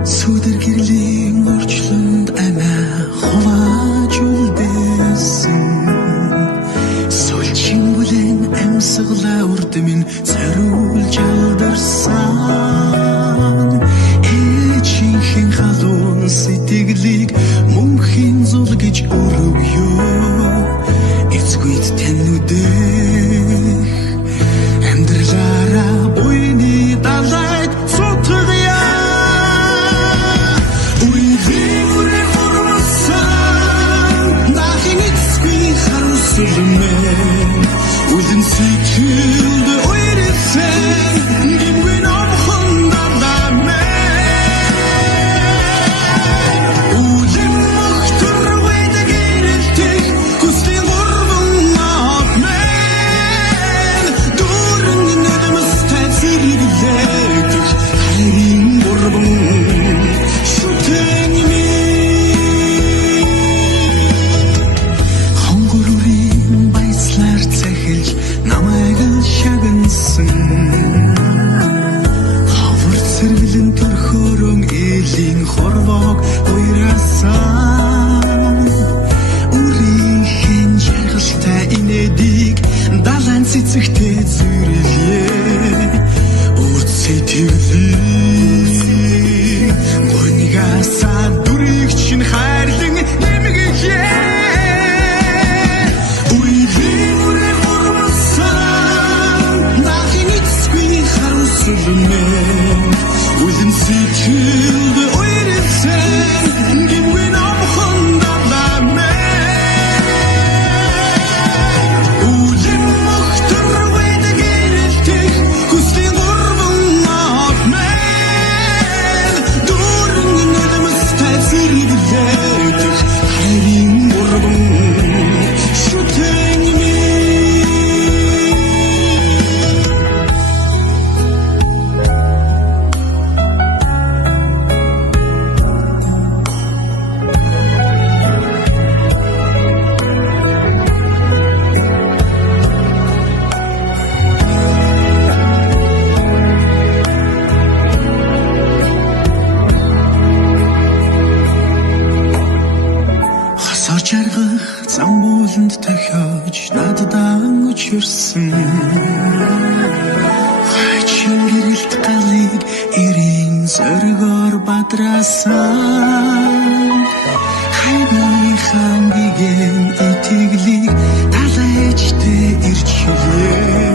Сүдэр гэрлийн орчлонд амиа хувааж үлдээсэн сүүлчийн бүлээн амьсгалаа урд минь зориулж алдарсан ээжийнхэн халуун сэтгэлийг мөнхийн зул гэж өрөвөө эцгүйд таньдэх амьдралаараа буйны далайд сутгая Үлэн сэтгэлд уйрсан гинвэн амхандаа дэмээ Үлэн мөхтөр уйдаг ирэлтэх хүслийн гурван апмэн Дөрөн нэдэмстэй зэрэглэх хайрын гурван шүтэн намайг шагнасан хавар сэргэлэн төрхөрөн элийн хорвоог уйрасан үрийн жаргалтай инэдийг далайн цэцэгтэй зүрэлье урд сэтгэлийг гонигасаа дүрийг чинь хайрлан нэмгэхээ Үлэн сэтгэлд уйрсан гинвэн амхандаа дэмээ Үлэн мөхтөр уйдаг ирэлтэх хүслийн гурван апмэн Дөрөн нэдэмстэй зэрэглэх хайрын гурван шүтэн жаргах зам ууланд тохиож надад учирсан хачин гэрэлт галыг эрийн зоргоор бадраасан хайрынхан гэгэн итгэлийг талайчтэй ирж хилээ